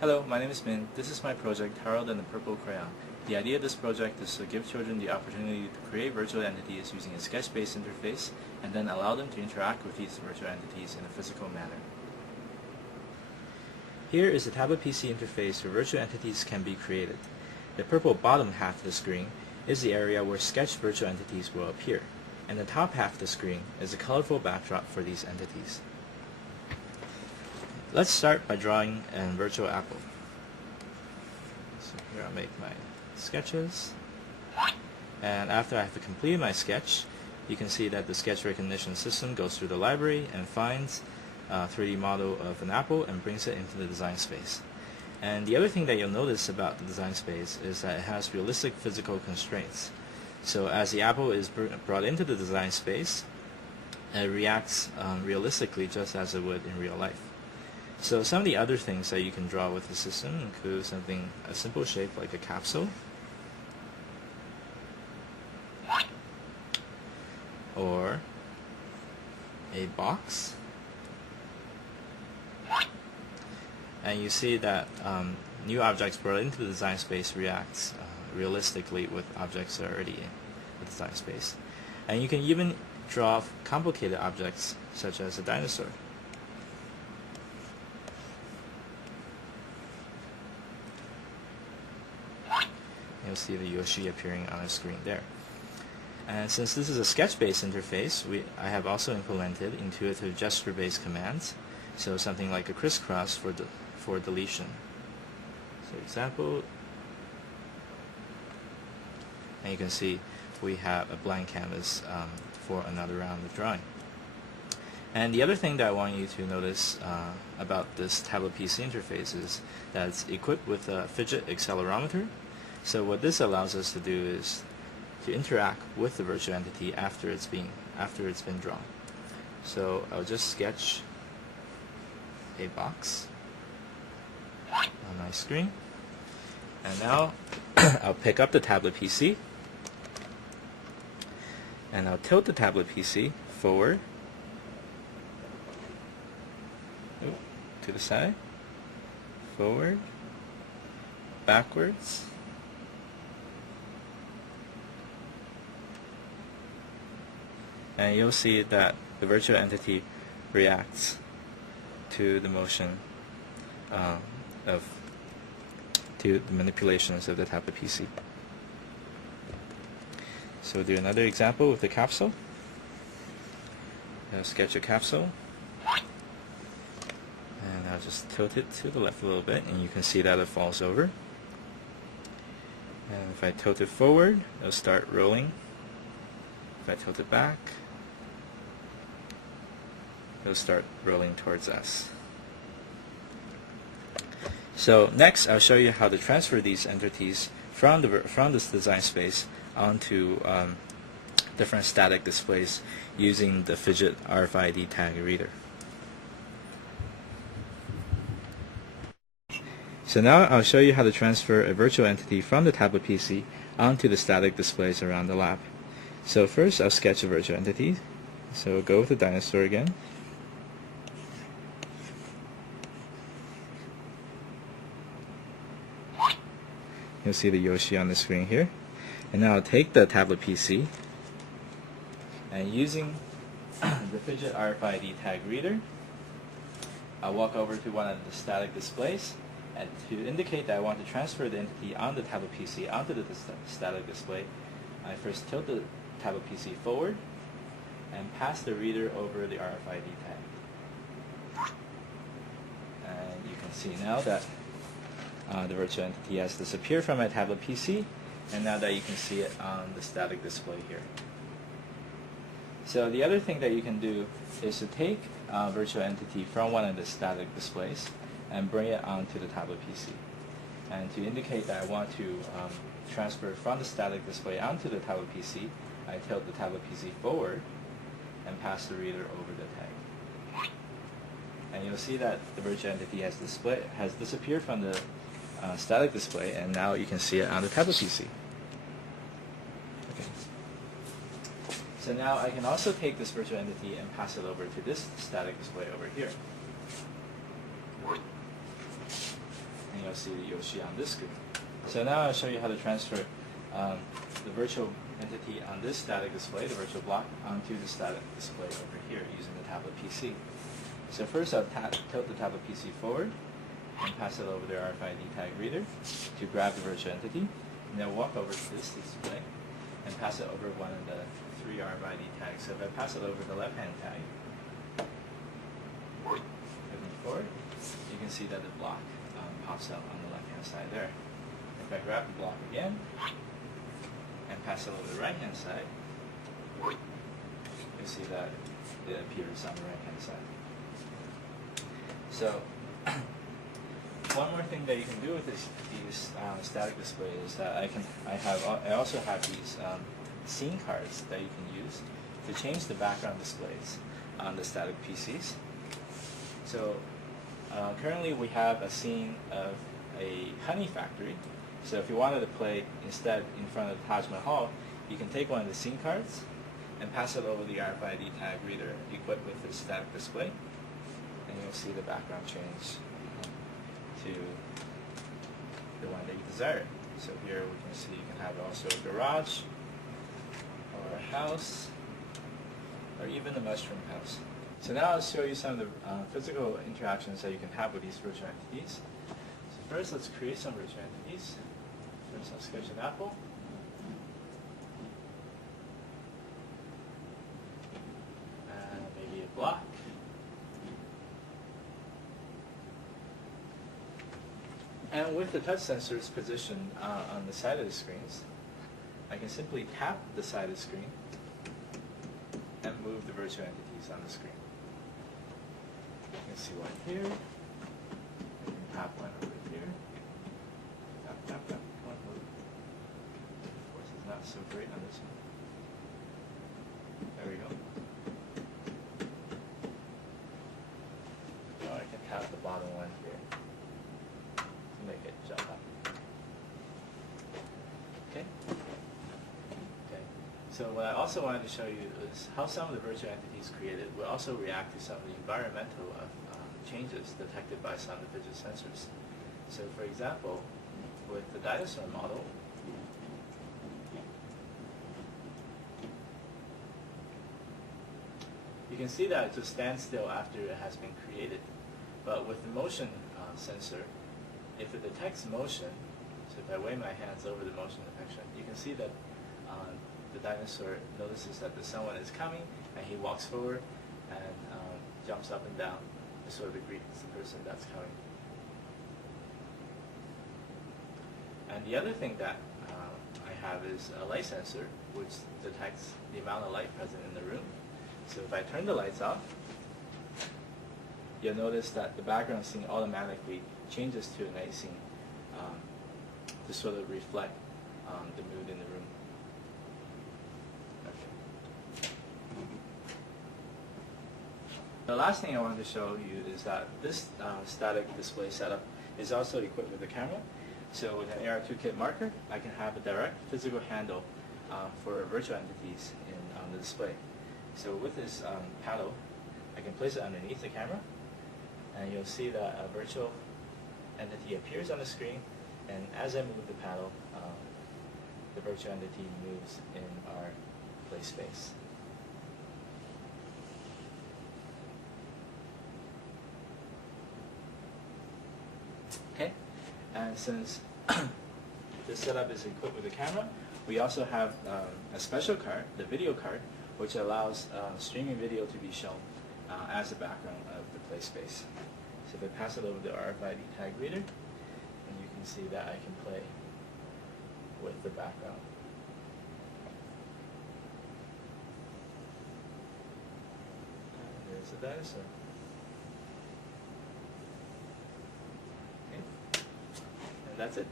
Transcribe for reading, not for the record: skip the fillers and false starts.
Hello, my name is Min. This is my project, Harold and the Purple Crayon. The idea of this project is to give children the opportunity to create virtual entities using a sketch-based interface and then allow them to interact with these virtual entities in a physical manner. Here is the tablet PC interface where virtual entities can be created. The purple bottom half of the screen is the area where sketched virtual entities will appear, and the top half of the screen is a colorful backdrop for these entities. Let's start by drawing a virtual apple. So here I'll make my sketches, and after I have completed my sketch, you can see that the sketch recognition system goes through the library and finds a 3D model of an apple and brings it into the design space. And the other thing that you'll notice about the design space is that it has realistic physical constraints. So as the apple is brought into the design space, it reacts realistically just as it would in real life. So some of the other things that you can draw with the system include a simple shape like a capsule, or a box, and you see that new objects brought into the design space reacts realistically with objects that are already in the design space. And you can even draw complicated objects such as a dinosaur. You'll see the Yoshi appearing on the screen there. And since this is a sketch-based interface, I have also implemented intuitive gesture-based commands. So something like a crisscross for deletion. So example, and you can see we have a blank canvas for another round of drawing. And the other thing that I want you to notice about this tablet PC interface is that it's equipped with a fidget accelerometer. So what this allows us to do is to interact with the virtual entity after it's been drawn. So I'll just sketch a box on my screen, and now I'll pick up the tablet PC and I'll tilt the tablet PC forward, to the side, forward, backwards, and you'll see that the virtual entity reacts to the motion to the manipulations of the tablet PC. So we'll do another example with the capsule. I'll sketch a capsule, and I'll just tilt it to the left a little bit, and you can see that it falls over. And if I tilt it forward, it'll start rolling. If I tilt it back, it'll start rolling towards us. So next, I'll show you how to transfer these entities from this design space onto different static displays using the fidget RFID tag reader. So now I'll show you how to transfer a virtual entity from the tablet PC onto the static displays around the lab. So first, I'll sketch a virtual entity. So we'll go with the dinosaur again. You'll see the Yoshi on the screen here. And now I'll take the tablet PC, and using the fidget RFID tag reader, I'll walk over to one of the static displays, and to indicate that I want to transfer the entity on the tablet PC onto the static display, I first tilt the tablet PC forward and pass the reader over the RFID tag. And you can see now that the virtual entity has disappeared from my tablet PC, and now that you can see it on the static display here. So the other thing that you can do is to take a virtual entity from one of the static displays and bring it onto the tablet PC. And to indicate that I want to transfer from the static display onto the tablet PC, I tilt the tablet PC forward and pass the reader over the tag. And you'll see that the virtual entity has disappeared from the static display, and now you can see it on the tablet PC. Okay. So now I can also take this virtual entity and pass it over to this static display over here. And you'll see the Yoshi on this screen. So now I'll show you how to transfer the virtual entity on this static display, the virtual block, onto the static display over here using the tablet PC. So first I'll tilt the tablet PC forward and pass it over the RFID tag reader to grab the virtual entity. And then walk over to this display and pass it over one of the 3 RFID tags. So if I pass it over the left-hand tag, moving forward, you can see that the block pops out on the left-hand side there. If I grab the block again and pass it over the right-hand side, you'll see that it appears on the right-hand side. So one more thing that you can do with these static displays is that I also have these scene cards that you can use to change the background displays on the static PCs. So currently we have a scene of a honey factory. So if you wanted to play instead in front of the Taj Mahal, you can take one of the scene cards and pass it over the RFID tag reader equipped with the static display, and you'll see the background change to the one that you desire. So here we can see you can have also a garage, or a house, or even a mushroom house. So now I'll show you some of the physical interactions that you can have with these virtual entities. So first let's create some virtual entities. First I'll sketch an apple. And maybe a block. And with the touch sensors positioned on the side of the screens, I can simply tap the side of the screen and move the virtual entities on the screen. You can see one here, you can tap one over here, tap, tap, tap, one move. Of course it's not so great on this one. There we go. Now I can tap the bottom one here to make it jump up. Okay? Okay. So what I also wanted to show you is how some of the virtual entities created will also react to some of the environmental changes detected by some of the fidget sensors. So for example, with the dinosaur model, you can see that it just stands still after it has been created. But with the motion sensor, if it detects motion, so if I wave my hands over the motion detection, you can see that the dinosaur notices that someone is coming, and he walks forward and jumps up and down to sort of greet the person that's coming. And the other thing that I have is a light sensor, which detects the amount of light present in the room. So if I turn the lights off, you'll notice that the background scene automatically changes to a night scene to sort of reflect the mood in the room. Okay. The last thing I wanted to show you is that this static display setup is also equipped with a camera. So with an AR2 marker, I can have a direct physical handle for virtual entities on the display. So with this paddle, I can place it underneath the camera, and you'll see that a virtual entity appears on the screen, and as I move the paddle, the virtual entity moves in our play space. Okay, and since this setup is equipped with a camera, we also have a special card, the video card, which allows streaming video to be shown as a background of the play space. So if I pass it over the RFID tag reader, and you can see that I can play with the background. And there's a dinosaur. Okay. And that's it.